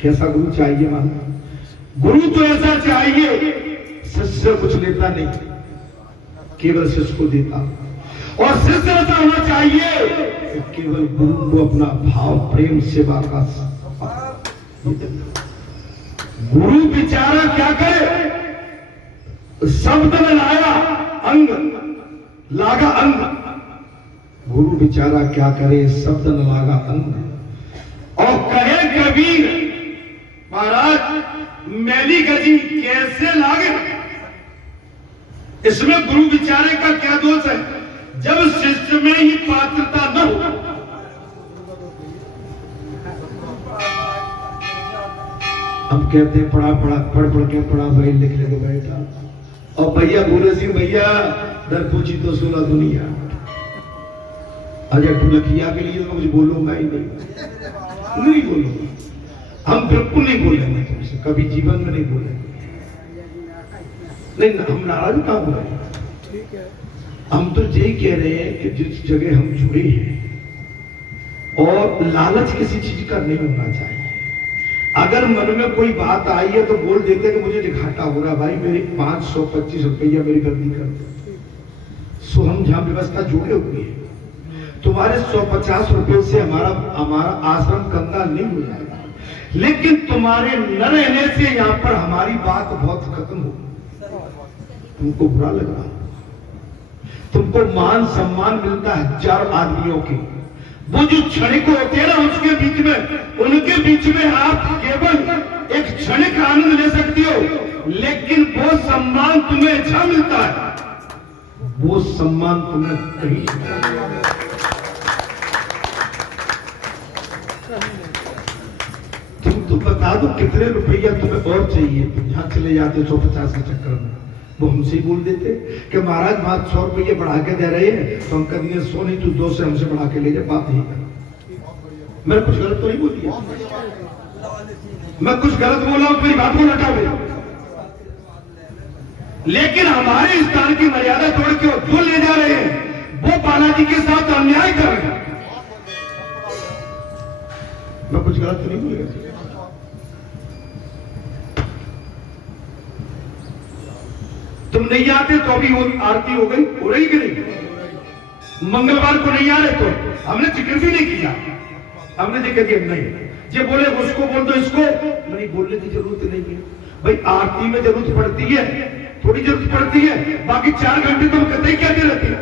कैसा गुरु चाहिए मानो? गुरु तो ऐसा चाहिए शिष्य कुछ लेता नहीं, केवल शिष्य को देता। और शिष्य ऐसा होना चाहिए कि केवल गुरु को अपना भाव प्रेम सेवा का। गुरु बेचारा क्या करे? शब्द में लाया अंग, लागा अंग। गुरु बेचारा क्या करे? शब्द न लागा अंग। और कहे कबीर महाराज मैली गजी कैसे लागे? इसमें गुरु बेचारे का क्या दोष है? जब शिष्य में ही पात्रता न हो। हम कहते हैं पढ़ पढ़ के पढ़ा भाई, लिख ले बैठा। और भैया बोले सिंह भैया दर पूछी तो 16 दुनिया। अजय ढुलकिया के लिए तो कुछ बोलूंगा ही नहीं बोलूंगा। हम बिल्कुल नहीं बोलेंगे तुमसे, कभी जीवन में नहीं बोलेंगे। नहीं हम नाराज कहां हो रहे हैं? हम तो यही कह रहे हैं कि जिस जगह हम जुड़े हैं, और लालच किसी चीज का नहीं होना चाहिए। अगर मन में कोई बात आई है तो बोल देते कि मुझे घाटा हो रहा भाई, मेरी 525 रुपया मेरी गलती कर दो। सो हम जहां व्यवस्था जुड़े हुए हैं, तुम्हारे 150 रुपये से हमारा आश्रम कंगाल नहीं हो जाएगा, लेकिन तुम्हारे न रहने से यहाँ पर हमारी बात बहुत खत्म हो। तुमको बुरा लग रहा, तुमको मान सम्मान मिलता है 1000 आदमियों के, वो जो क्षणिक होते हैं ना उसके बीच में, उनके बीच में आप केवल एक क्षणिक आनंद ले सकती हो, लेकिन वो सम्मान तुम्हें अच्छा मिलता है, वो सम्मान तुम्हें कहीं। तुम तो बता दो कितने रुपया तुम्हें और चाहिए, तुम यहां चले जाते 150 के चक्कर में। वो हमसे बोल देते कि महाराज बात 100 रुपये बढ़ा के दे रहे हैं, तो हम कहेंगे 100 नहीं तू 200 हमसे बढ़ा के ले जा। बात यही कर, मैं कुछ गलत तो नहीं बोल दिया? मैं कुछ गलत बोला हूं, मेरी बात को हटा दे। लेकिन हमारे स्थान की मर्यादा तोड़ के जो ले जा रहे हैं वो बालाजी के साथ अन्याय कर रहे हैं। मैं कुछ गलत तो नहीं बोलेगा? तुम नहीं आते तो अभी आरती हो गई, हो रही कि नहीं? मंगलवार को नहीं आ रहे तो हमने जिक्र भी नहीं किया, हमने जिक्र किया नहीं। ये बोले उसको बोल दो, इसको नहीं बोलने की जरूरत नहीं है भाई। आरती में जरूरत पड़ती है, थोड़ी जरूरत पड़ती है, बाकी 4 घंटे तुम कहते ही कहते रहते हैं।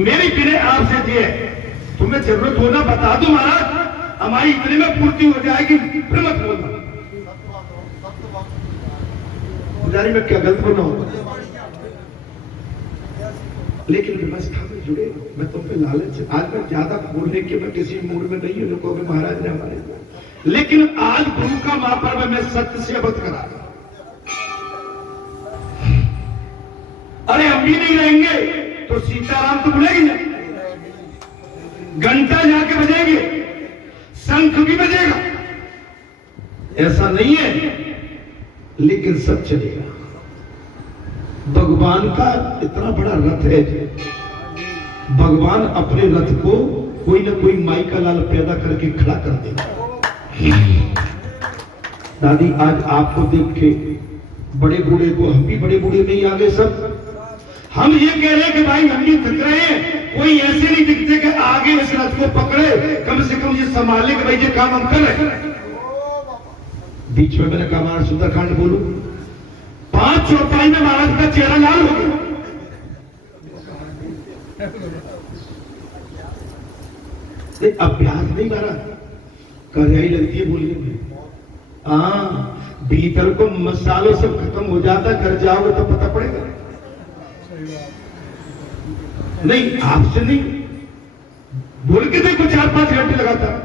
मेरी बिना आपसे दिए तुम्हें जरूरत होना बता दो महाराज, हमारी इतने में पूर्ति हो जाएगी, फिर मत बोलना। पुजारी में क्या गलत बोलना होगा? लेकिन व्यवस्था में जुड़े। मैं तुम पे लालच, आज मैं ज्यादा बोलने के मैं किसी मूड में नहीं हूं, लोगों में महाराज ने हमारे, लेकिन आज गुरु का महापर्व में सत्य से अवगत करा। अरे हम भी नहीं रहेंगे तो सीताराम तो बुलेगी ना, घंटा जाके बजेंगे, शंख भी बजेगा, ऐसा नहीं है, लेकिन सब चलेगा। भगवान का इतना बड़ा रथ है, भगवान अपने रथ को कोई ना कोई माई का लाल पैदा करके खड़ा कर देगा। दादी आज आपको देख के बड़े बूढ़े को, हम भी बड़े बूढ़े नहीं आ गए सब, हम ये कह रहे हैं कि भाई हम भी थक रहे हैं, कोई ऐसे नहीं दिखते कि आगे इस रथ को पकड़े, कम से कम ये संभाले कि भाई ये काम हम करें। बीच में मैंने कहा महाराज सुंदरकांड बोलू, 5 चौपाई में महाराज का चेहरा लाल हो गया। अभ्यास नहीं महाराज, करियाई लगती है बोलने में। हाँ, भीतर को मसालों सब खत्म हो जाता, घर जाओगे तो पता पड़ेगा। नहीं आपसे नहीं, बोल के देखो 4-5 घंटे लगातार,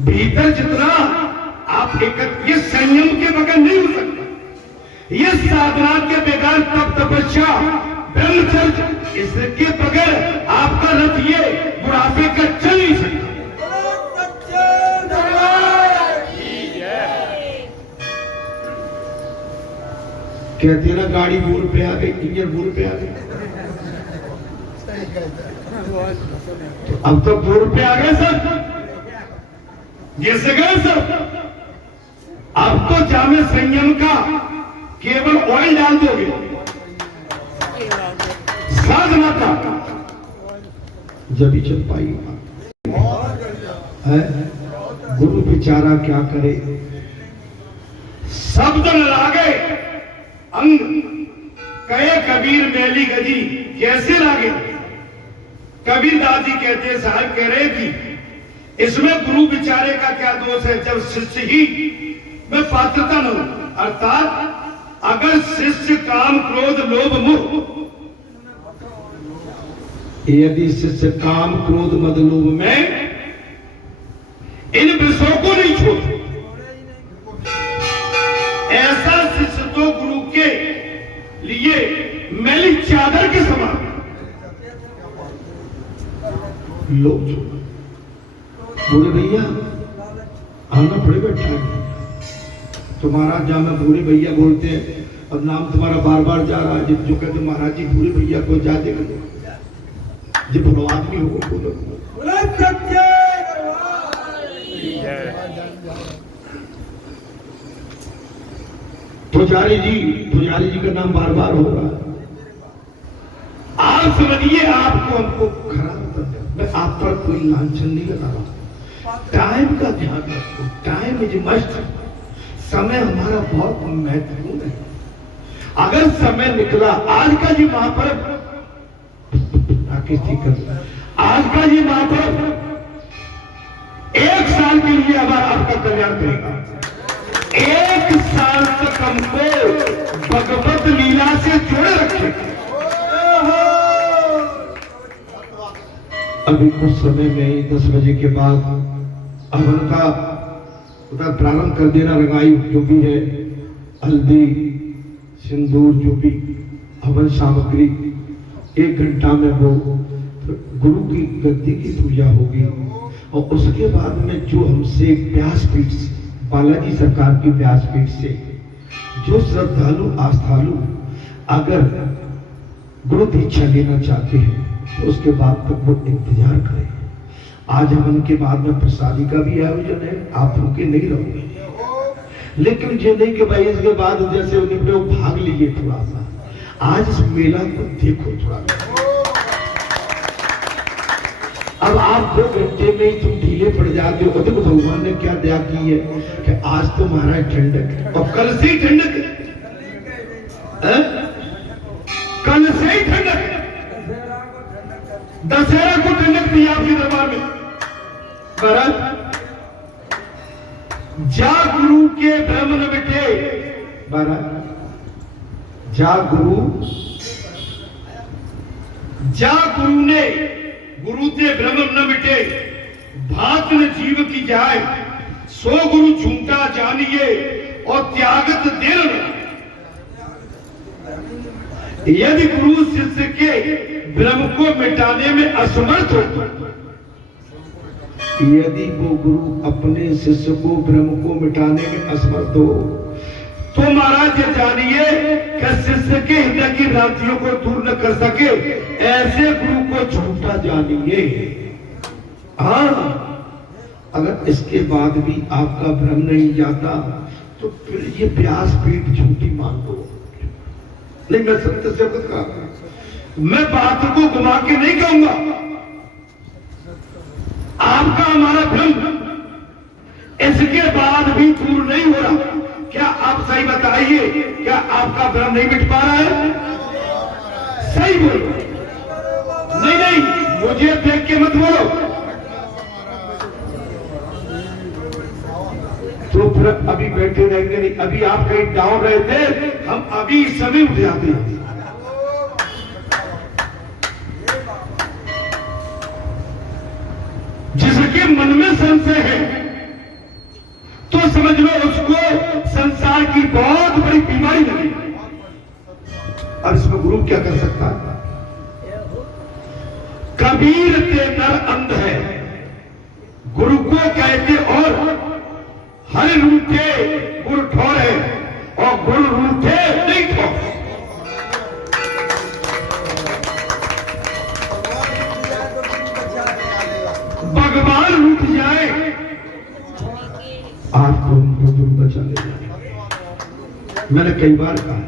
भीतर जितना आप ये संयम के बगैर नहीं हो सकता, ये साधना के बगैर, तप तपस्या ब्रह्मचर्य, इसके बगैर आपका रथ ये बुढ़ापे का चल नहीं सकता। कहते ना गाड़ी बोल पे आ गई, इंजन बोल पे आ गई, तो अब तो बोर्ड पे आ गए सर, गिर गए सर। अब तो जामे संयम का केवल ऑयल डाल दोगे, साधना का जब ही चल पाएगा। गुरु बेचारा क्या करे, शब्द न लागे अंग कहे कबीर मैली गजी कैसे लागे। कबीर दादी कहते साहब कह रहे कि इसमें गुरु बेचारे का क्या दोष है, जब शिष्य ही में पात्रता न हो। अर्थात अगर शिष्य काम क्रोध लोभ मोह, यदि शिष्य काम क्रोध मद लोभ में इन विषयों को नहीं छोड़, ऐसा शिष्य तो गुरु के लिए मैली चादर के समान। लोग बूढ़े भैया आना पड़ेगा टाइम तो महाराज, जहां में बूढ़े भैया बोलते हैं और नाम तुम्हारा बार बार जा रहा है, जो कहते महाराज जी बूढ़े भैया को जाते जो बड़ो आदमी हो बोलो। पुजारी जी का नाम बार बार हो रहा है। आप समझिए आपको हमको खराब कर, मैं आप पर कोई लांछन नहीं लगा रहा। टाइम का ध्यान रखो, टाइम इज मस्ट। समय हमारा बहुत महत्वपूर्ण है। अगर समय निकला, आज का जी महापर्व आज का जी महापर्व 1 साल के लिए हमारा आपका कल्याण करेगा। 1 साल तक हमको भगवत लीला से जोड़े रखेगा। अभी कुछ समय में 10 बजे के बाद हवन का प्रारंभ कर देना। रंगाई जो भी है, हल्दी सिंदूर जो भी हवन सामग्री, 1 घंटा में वो गुरु की गद्दी की पूजा होगी। और उसके बाद में जो हमसे व्यासपीठ से, बालाजी सरकार की व्यासपीठ से जो श्रद्धालु आस्थालु अगर गुरु दीक्षा लेना चाहते हैं तो उसके बाद तक वो इंतजार करें। आज हवन के बाद में प्रसादी का भी आयोजन है, आप रुके नहीं रहोगे। लेकिन ये नहीं कि भाई इसके बाद जैसे उन्हें भाग लीजिए, थोड़ा सा आज इस मेला को देखो थोड़ा। अब आप 2 घंटे में ही तुम ढीले पड़ जाते हो। देखो भगवान ने क्या दया की है कि आज तो महाराज ठंडक है और कल से ही ठंडक है, कल से ही ठंडक है। दशहरा को ठंडक दी आपके दरबार में। महाराज जा गुरु के भ्रम न मिटे, महाराज जा गुरु ने गुरु ते भ्रम न मिटे, भात न जीव की जाए, सो गुरु झूठा जानिए और त्यागत देर। यदि गुरु शिष्य के भ्रम को मिटाने में असमर्थ हो, यदि वो गुरु अपने शिष्य को भ्रम को मिटाने में असमर्थ हो, तो महाराज ये जानिए कि शिष्य के हृदय की भ्रांतियों को दूर न कर सके, ऐसे गुरु को झूठा जानिए। हाँ, अगर इसके बाद भी आपका भ्रम नहीं जाता तो फिर ये व्यासपीठ झूठी मान दो। नहीं, मैं सत्य से बता, मैं बात को घुमा के नहीं कहूंगा। आपका हमारा भ्रम इसके बाद भी दूर नहीं हो रहा। क्या आप सही बताइए, क्या आपका भ्रम नहीं मिट पा रहा है? सही बोलो। नहीं, मुझे देख के मत बोलो। तो फिर अभी बैठे रहेंगे नहीं। अभी आप कहीं डाउन रहे थे, हम अभी सभी उठ जाते हैं। जिसके मन में संशय है तो समझ लो उसको संसार की बहुत बड़ी बीमारी लगी। और इसमें गुरु क्या कर सकता है? कबीर ते नर अंध है, गुरु को कहते और हर रूठे गुरु ठोरे और गुरु रूठे नहीं ठोर। मैंने कई बार कहा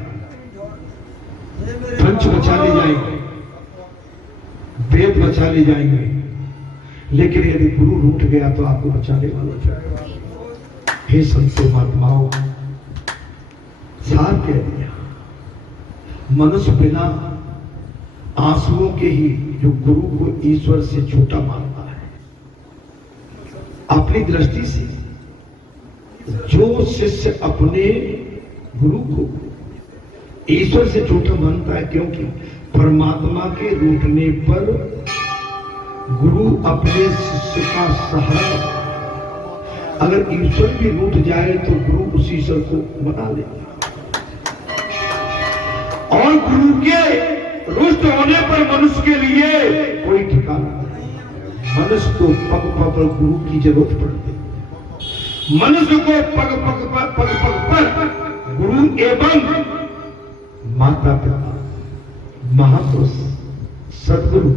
पंच बचा ले जाएंगे, वेद बचा ले जाएंगे, लेकिन यदि गुरु रूठ गया तो आपको बचाने वाला चाहिए। हे संतो महात्माओं, साफ कह दिया, मनुष्य बिना आंसुओं के ही जो गुरु को ईश्वर से छोटा मानता है, अपनी दृष्टि से जो शिष्य अपने गुरु को ईश्वर से छोटा मानता है, क्योंकि परमात्मा के रूठने पर गुरु अपने शिष्य का सहारा, अगर ईश्वर भी रूठ जाए तो गुरु उस ईश्वर को बना लेगा। और गुरु के रुष्ट होने पर मनुष्य के लिए कोई ठिकाना नहीं। मनुष्य को पग पग पर गुरु की जरूरत पड़ती है। मनुष्य को पग पग पर गुरु एवं माता पिता, महापुरुष, सदगुरु,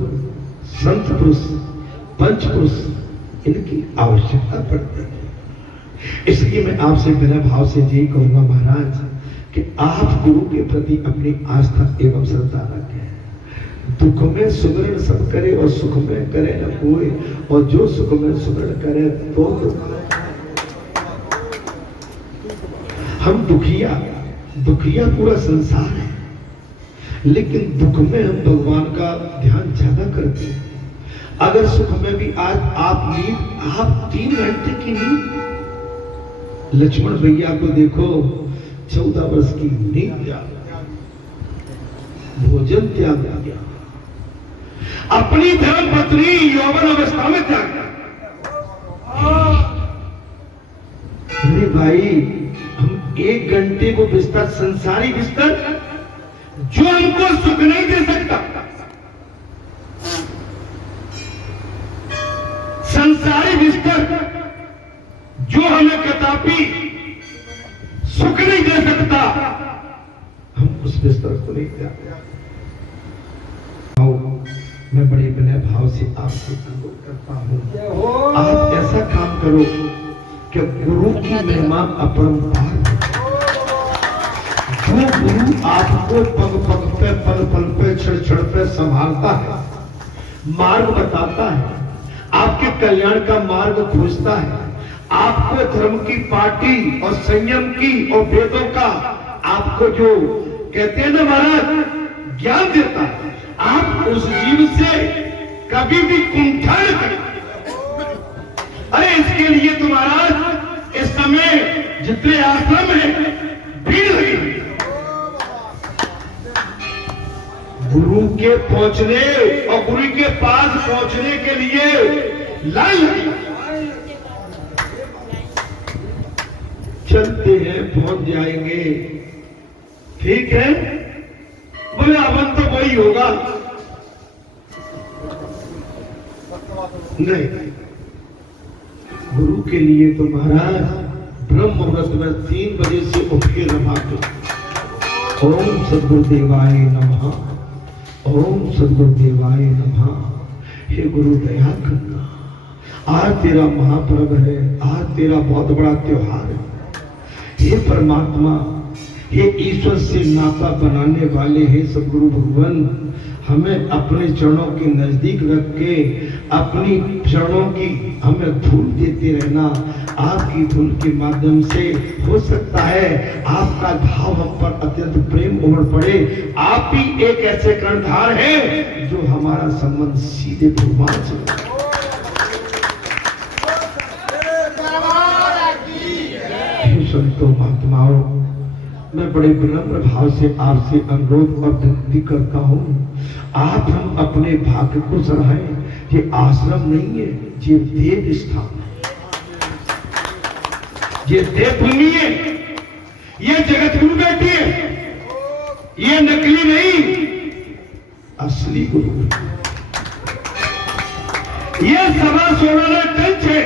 संत पुरुष, पंच पुरुष, इनकी आवश्यकता पड़ती है। इसलिए मैं आपसे बिना भाव से यही कहूंगा महाराज कि आप गुरु के प्रति अपनी आस्था एवं श्रद्धा रखें। दुख में सुमिरन सब करे और सुख में करे न कोई, और जो सुख में सुमिरन करे तो दुख। हम दुखिया पूरा संसार है, लेकिन दुख में हम भगवान का ध्यान ज्यादा करते हैं। अगर सुख में भी आज आप 3 घंटे की नींद, लक्ष्मण भैया को देखो 14 वर्ष की नींद त्याग, भोजन त्याग दिया, अपनी धर्म पत्नी यौवन अवस्था में त्याग दिया। अरे भाई, हम 1 घंटे को बिस्तर, संसारी बिस्तर जो हमको सुख नहीं दे सकता, संसारी बिस्तर जो हमें कदापि सुख नहीं दे सकता, हम उस बिस्तर को नहीं त्यागते। मैं बड़े विनय भाव से आपसे अनुरोध करता हूं, आप ऐसा काम करो कि गुरु की महिमा अपरंपार। जो गुरु आपको पग पग पे, पल पल पे, क्षण क्षण पे संभालता है, मार्ग बताता है, आपके कल्याण का मार्ग खोजता है, आपको धर्म की पार्टी और संयम की और वेदों का आपको जो कहते हैं ना महाराज ज्ञान देता है, आप उस जीव से कभी भी कुंठा न करें। अरे इसके लिए तो महाराज इस समय जितने आश्रम है भीड़ लगी, गुरु के पहुंचने और गुरु के पास पहुंचने के लिए लाइन लगी। चलते हैं, पहुंच जाएंगे, ठीक है, बोले अपन तो वही होगा। नहीं, गुरु के लिए तो महाराज ब्रह्म मुहूर्त में 3 बजे से उठ के रमाते, ओम सद्गुरुदेवाय नमः, ओम सद्गुरुदेवाय नमः। हे गुरु दया करना, आज तेरा महापर्व है, आज तेरा बहुत बड़ा त्योहार है। हे परमात्मा, हे ईश्वर से नाता बनाने वाले, हे सद्गुरु भगवान, हमें अपने चरणों के नजदीक रख के अपनी चरणों की हमें धूल देते रहना। आपकी धूल के माध्यम से हो सकता है आपका भाव हम पर अत्यंत प्रेम उमड़ पड़े। आप भी एक ऐसे कर्णधार हैं जो हमारा संबंध सीधे भगवान से। संतों महात्माओं, मैं बड़े विनम्र भाव से आपसे अनुरोध और विनती करता हूँ, आप हम अपने भाग्य को सराहें। ये आश्रम नहीं है, ये देव स्थान है, ये देवभूमि है, ये जगत गुरु बैठी है, ये नकली नहीं, असली गुरु। ये 16.5 टन है,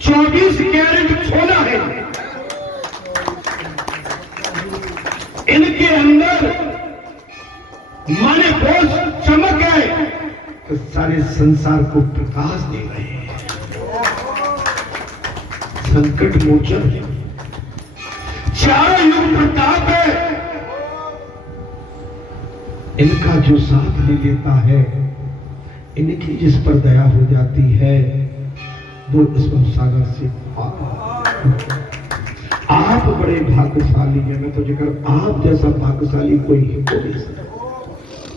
24 कैरेट सोना है। इनके अंदर माने बहुत चमक है, तो सारे संसार को प्रकाश दे रहे हैं। संकट मोचन है, चारों युग प्रताप है। इनका जो साथ ले लेता है, इनकी जिस पर दया हो जाती है, वो इस सागर से आप बड़े भाग्यशाली हैं। मैं तो जिक्र आप जैसा भाग्यशाली कोई हो नहीं सकता।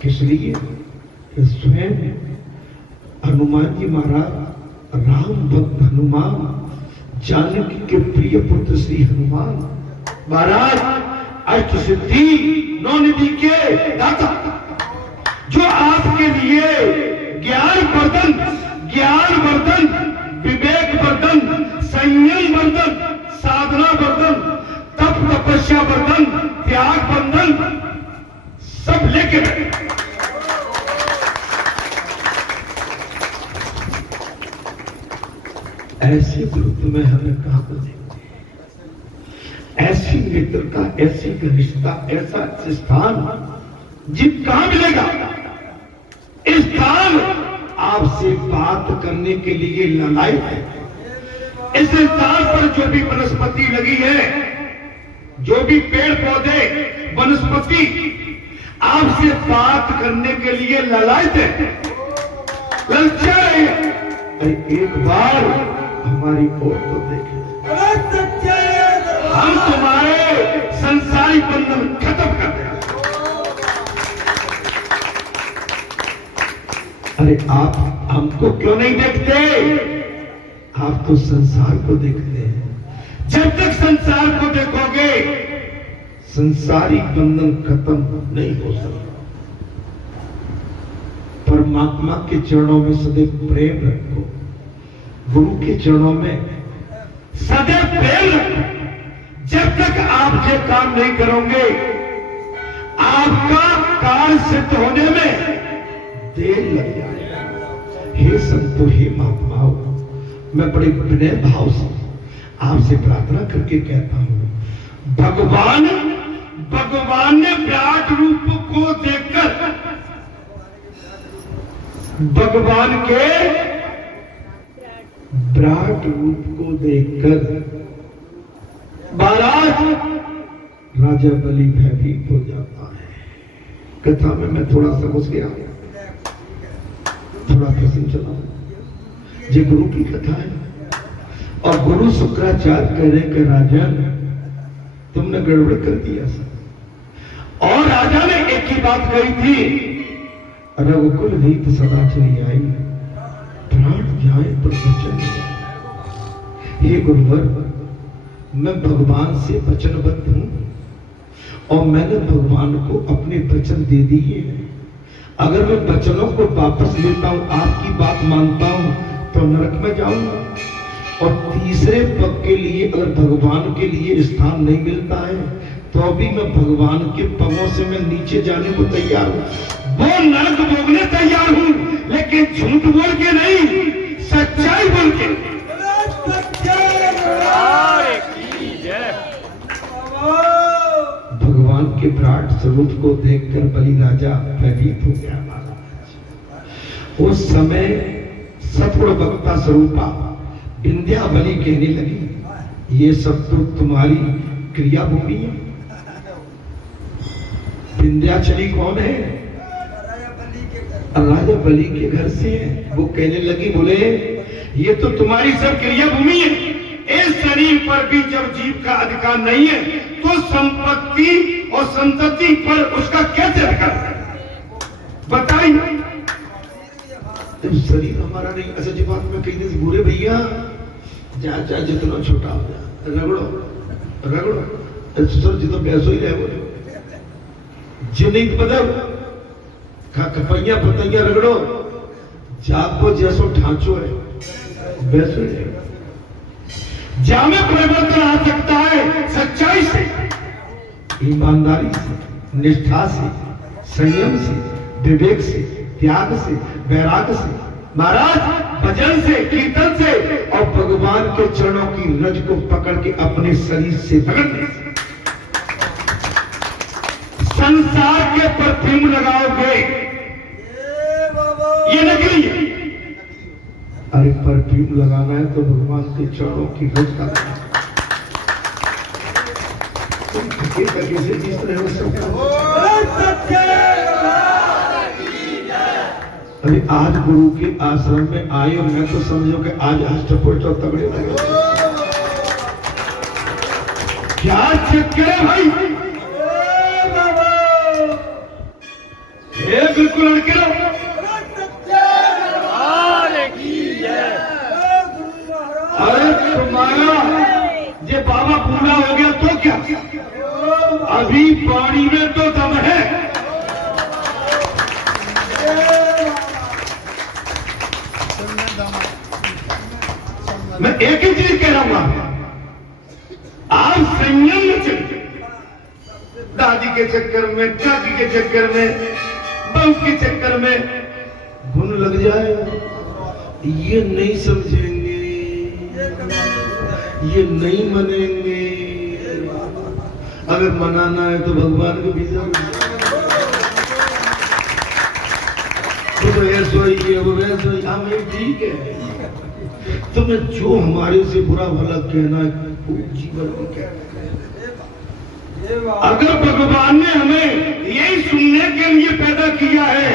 किस लिए? स्वयं हनुमान जी महाराज, राम भक्त हनुमान, जानकी के प्रिय पुत्र श्री हनुमान महाराज, अष्ट सिद्धि नौ निधि के दाता, जो आपके लिए ज्ञान वर्धन, विवेक वर्धन, संयम वर्धन, साधना वर्धन, तप तपस्या वर्धन, त्याग बंधन सब लेके बैठे। ऐसी ग्रुप में हमें कहां को देखते हैं? ऐसी मित्रता, ऐसी घनिष्ठता, ऐसा स्थान जित कहां मिलेगा? इस स्थान आपसे बात करने के लिए लालायित है। इस स्थान पर जो भी वनस्पति लगी है, जो भी पेड़ पौधे वनस्पति आपसे बात करने के लिए लालायित है, ललचाए। अरे एक बार हमारी ओर तो देखें, हम तुम्हारे संसारी बंधन खत्म कर दें। अरे आप हमको क्यों नहीं देखते? आप तो संसार को देखते हैं। जब तक संसार को देखोगे, संसारी बंधन खत्म नहीं हो सकता। परमात्मा के चरणों में सदैव प्रेम रखो, गुरु के चरणों में सदैव प्रेम रखो। जब तक आप ये काम नहीं करोगे, आपका कार्य सिद्ध होने में देर लग जाएगा। हे संतो, हे महात्माओं, मैं बड़े विनय भाव से आपसे प्रार्थना करके कहता हूं, भगवान ने विराट रूप को देखकर, भगवान के विराट रूप को देखकर महाराज राजा बलि भयभीत हो जाता है। कथा में मैं थोड़ा सा घुस गया, थोड़ा प्रसंग चला। ये गुरु की कथा है और गुरु शुक्राचार्य कह रहे कि राजन, तुमने गड़बड़ कर दिया सर। और राजा ने एक ही बात कही थी, रघुकुल रीत सदा चली आई, प्राण जाए पर वचन जाए। हे गुरुवर, मैं भगवान से वचनबद्ध हूं और मैंने भगवान को अपने वचन दे दिए हैं। अगर मैं वचनों को वापस लेता हूं, आपकी बात मानता हूं, तो नरक में जाऊंगा। और तीसरे पग के लिए अगर भगवान के लिए स्थान नहीं मिलता है, तो भी मैं भगवान के पगों से मैं नीचे जाने को तैयार हूं। वो नरक भोगने तैयार हूं, लेकिन झूठ बोल के नहीं, सच्चाई बोल के। भगवान के विराट स्वरूप को देखकर बलि राजा भयभीत हो गया। उस समय सतगुण वक्ता स्वरूपा विंध्यावली कहने लगी, ये सब तो तुम्हारी क्रिया भूमि है। विंध्याचली कौन है? राजा बलि के घर से है। वो कहने लगी, बोले ये तो तुम्हारी सब क्रिया भूमि है। इस शरीर पर भी जब जीव का अधिकार नहीं है, तो संपत्ति और संतति पर उसका कैसे अधिकार है? बताइए। तो शरीर हमारा नहीं। अच्छा जी, बात में कही थी, बुरे भैया जा जितना छोटा हो जाए, रगड़ो सर जी, तो बैसो ही रहे बोले जो नहीं पता कपैया पतैया रगड़ो, जाको जैसो ढांचो है वैसो ही। जा में परिवर्तन आ सकता है सच्चाई से, ईमानदारी से, निष्ठा से, संयम से, विवेक से, त्याग से, वैराग्य से, महाराज भजन से, कीर्तन से, और भगवान के चरणों की रज को पकड़ के अपने शरीर से पकड़ने से। संसार के परफ्यूम लगाओगे, ये नकली है। अरे परफ्यूम लगाना है तो भगवान के चरणों की रोज का से जिस तरह अरे आज गुरु के आश्रम में आए और मैं तो समझो कि आज अष्टपुष्ट और तगड़े लगे। क्या चक्कर है भाई? बिल्कुल लड़के अरे तुम्हारा ये बाबा पूरा हो गया तो क्या, अभी पानी में तो दम है। मैं एक ही चीज कह रहा हूं, आप संयम में चलिए। दादी के चक्कर में, चाची के चक्कर में, बहू के चक्कर में घुन लग जाए, ये नहीं समझेंगे, ये नहीं मनेंगे। अगर मनाना है तो भगवान को वीजा तो ऐसा ही है, वो वैसा ही। हाँ भाई ठीक है, तुम्हें जो हमारे से बुरा भला कहना है जीवन में कहना। अगर भगवान ने हमें यही सुनने के लिए पैदा किया है,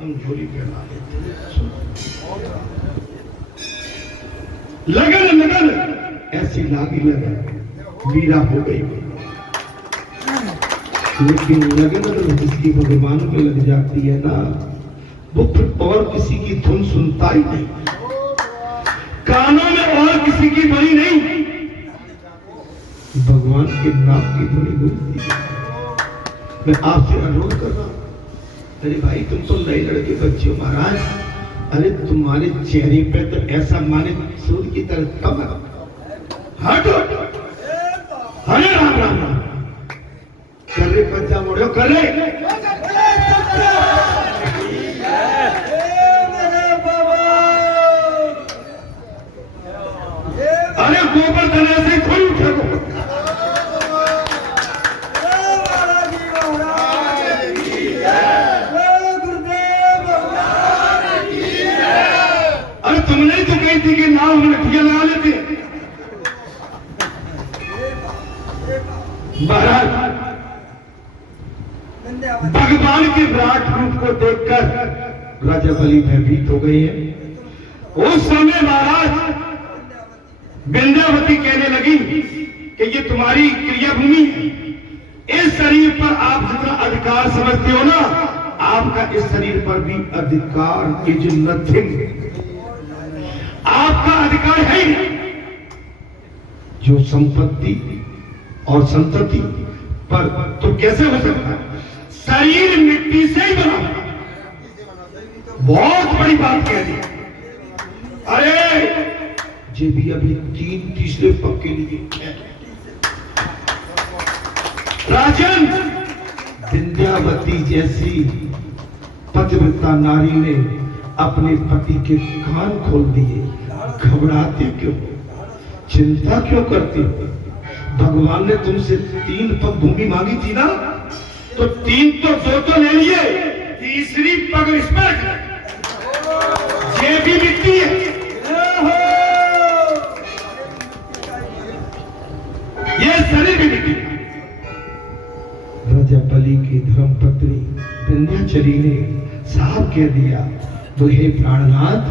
हम झोली पहना लेते हैं। लगन लगन ऐसी लागी लगन वीरा हो गई, लेकिन लगन अगर जिसकी भगवान पे लग जाती है ना, वो फिर और किसी की धुन सुनता ही नहीं, कानों में और किसी की बनी नहीं, भगवान के नाम की धुनी गूंजती है। मैं आपसे अनुरोध कर रहा हूं, अरे भाई तुम तो नए लड़के बच्चे हो महाराज, अरे तुम्हारे चेहरे पे तो ऐसा माने सूर्य की तरह कम हटो। हरे राम राम राम कर रहे पंचा मोड़ो कर रहे। अरे गोबर धने से खुल उठे तुमने तो कही थी कि नाव हम लठिया लगा लेते। महाराज भगवान के विराट रूप को देखकर राजा बलि भयभीत हो गई है। उस समय महाराज विंध्यावती कहने लगी कि ये तुम्हारी क्रियाभूमि है, इस शरीर पर आप जितना अधिकार समझते हो ना, आपका इस शरीर पर भी अधिकार इज नथिंग। आपका अधिकार है जो संपत्ति और संतति पर तो कैसे हो सकता है? शरीर मिट्टी से ही बना। बहुत बड़ी बात कह दी। अरे जे भी अभी 3 तीसरे पग के लिए राजन विंध्यावती जैसी पतिव्रता नारी ने अपने पति के कान खोल दिए। घबराते क्यों, चिंता क्यों करते हो? भगवान ने तुमसे 3 पग भूमि मांगी थी ना, तो 3 तो 2 तो ले लिए, तीसरी पग इस पर ये भी मिट्टी है, ये शरीर भी मिट्टी। राजा बलि की धर्मपत्नी विंध्याचली ने साफ कह दिया, तो हे प्राणनाथ,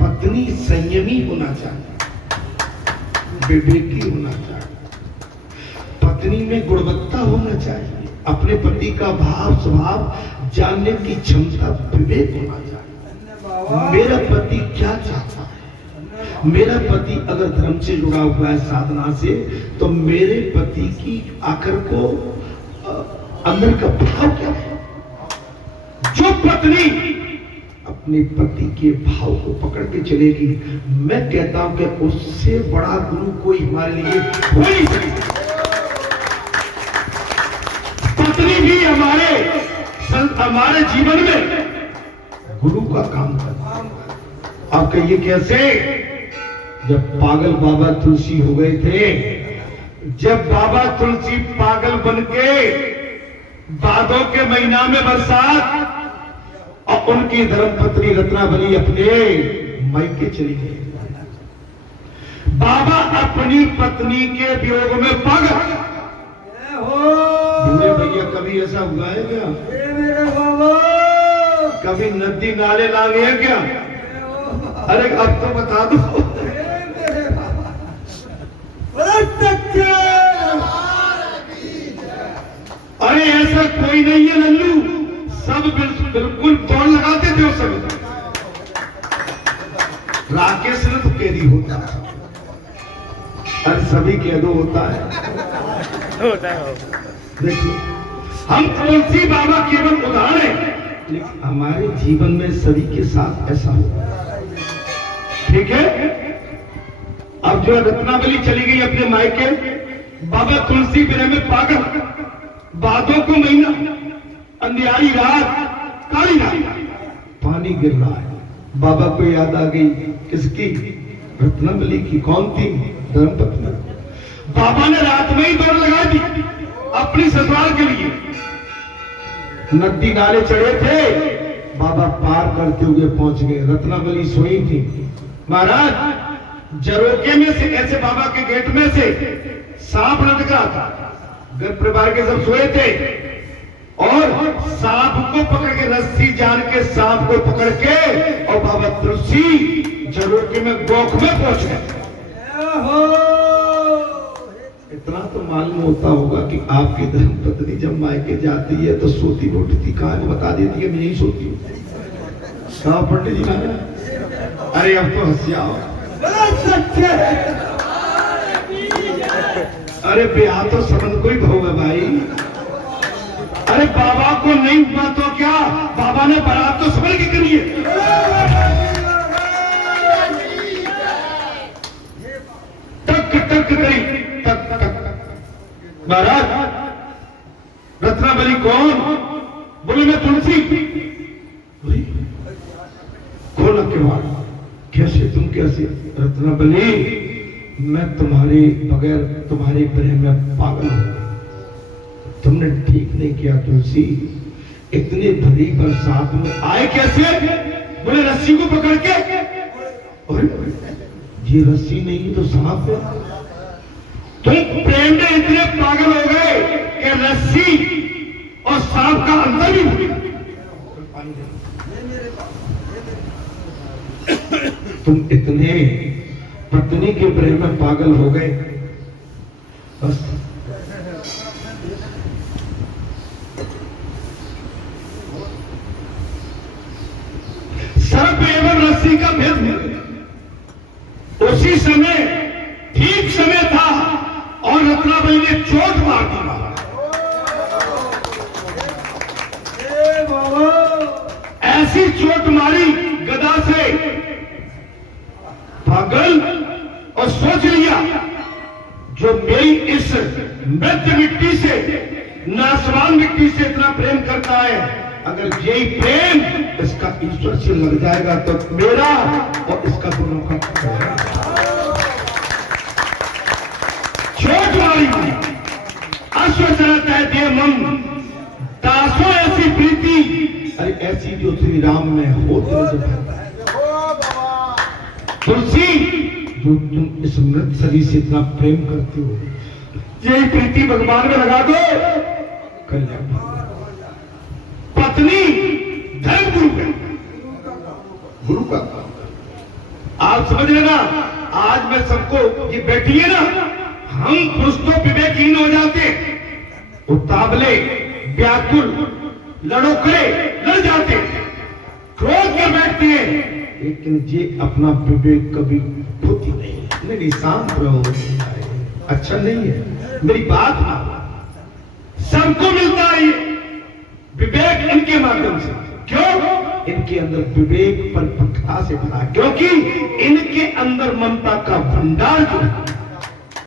पत्नी संयमी होना चाहिए, विवेकी होना चाहिए, पत्नी में गुणवत्ता होना चाहिए, अपने पति का भाव स्वभाव जानने की क्षमता, विवेक होना चाहिए। मेरा पति क्या चाहता है, मेरा पति अगर धर्म से जुड़ा हुआ है, साधना से, तो मेरे पति की आखिर को अंदर का भाव क्या है? जो पत्नी अपने पति के भाव को पकड़ के चलेगी, मैं कहता हूं कि उससे बड़ा गुरु कोई हमारे लिए हो नहीं सकता। पत्नी भी हमारे जीवन में गुरु का काम करता है। आप कहिए कैसे? जब पागल बाबा तुलसी हो गए थे, जब बाबा तुलसी पागल बन के भादों के महीना में बरसात और उनकी धर्मपत्नी रत्नावली अपने मायके चली गई। बाबा अपनी पत्नी के वियोग में पागल। बूढ़े भैया कभी ऐसा हुआ है क्या? मेरे बाबा कभी नदी नाले लागे हैं क्या? अरे अब तो बता दो। अरे ऐसा कोई नहीं है लल्लू, सब बिल्कुल दौड़ लगाते थे उस समय। राकेश ने तो कैदी होता है, अरे सभी कैदो होता है। देखिए हम तुलसी बाबा केवल उदाहरण है, लेकिन हमारे जीवन में सभी के साथ ऐसा होता है। ठीक है, अब जो रत्नावली चली गई अपने मायके, बाबा तुलसी बिना में पागल, बादों को महीना, अंधियारी रात, काली रात, पानी गिर रहा है। बाबा को याद आ गई, किसकी? रत्नावली की। कौन थी? धर्मपत्नी। बाबा ने रात में ही दौड़ लगा दी अपनी ससुराल के लिए। नदी नाले चढ़े थे, बाबा पार करते हुए पहुंच गए। रत्नावली सोई थी। महाराज जरोके में से, ऐसे बाबा के गेट में से सांप लटक रहा था। घर परिवार के सब सोए थे और सांप को पकड़ के, रस्सी जान के सांप को पकड़ के, और बाबा तुलसी जरोके में गोख में पहुंच गए। इतना तो मालूम होता होगा कि आपकी धर्मपत्नी जब मायके जाती है तो सोती उठती कहाँ है? बता देती है मैं यही सोती हूँ। कहा पंडित जी महाराज? अरे अब तो हंसिया। अरे ब्याह तो समझ कोई भाव है भाई। अरे बाबा को नहीं हुआ तो क्या, बाबा ने बारात तो समझ के करी है। टक टक करी, टक टक। महाराज रत्नावली कौन? बोले मैं तुलसी। खोला के बाद, कैसे तुम? कैसे? रत्नावली मैं तुम्हारे बगैर, तुम्हारे प्रेम में पागल हूं। तुमने ठीक नहीं किया तुलसी, इतने भरी बरसात में आए कैसे? बोले रस्सी को पकड़ के। और ये रस्सी नहीं तो सांप है। तुम प्रेम में इतने पागल हो गए कि रस्सी और सांप का अंतर भी हुआ। तुम इतने पत्नी के प्रेम में पागल हो गए, बस सर्प एवं रस्सी का भेद उसी समय ठीक समय था और रत्नावली ने चोट मार दी। ऐसी चोट मारी गदा से, पागल, और सोच लिया जो मेरी इस मृत मिट्टी से, नासवान मिट्टी से इतना प्रेम करता है, अगर यही प्रेम इसका ईश्वर से लग जाएगा तो मेरा और इसका दोनों का चोट मारी। अश्वचरत है दे मन दासो ऐसी प्रीति, अरे ऐसी जो श्री राम में होते तुलसी, जो तुम इस मृत शरीर से इतना प्रेम करते हो, यही प्रीति भगवान में लगा दो, कल्याण। पत्नी धर्म गुरु है, गुरु का आप समझ लेना। आज मैं सबको, ये बैठी है ना, हम कुछ तो विवेकहीन हो जाते, उतावले, व्याकुल, लड़ोकड़े लड़ जाते, क्रोध कर बैठती है, लेकिन ये अपना विवेक कभी होती नहीं। नहीं, शांत रहो, अच्छा नहीं है। मेरी बात सबको मिलता है विवेक इनके माध्यम से। क्यों? इनके अंदर विवेक पर पक्का से भरा, क्योंकि इनके अंदर ममता का भंडार जो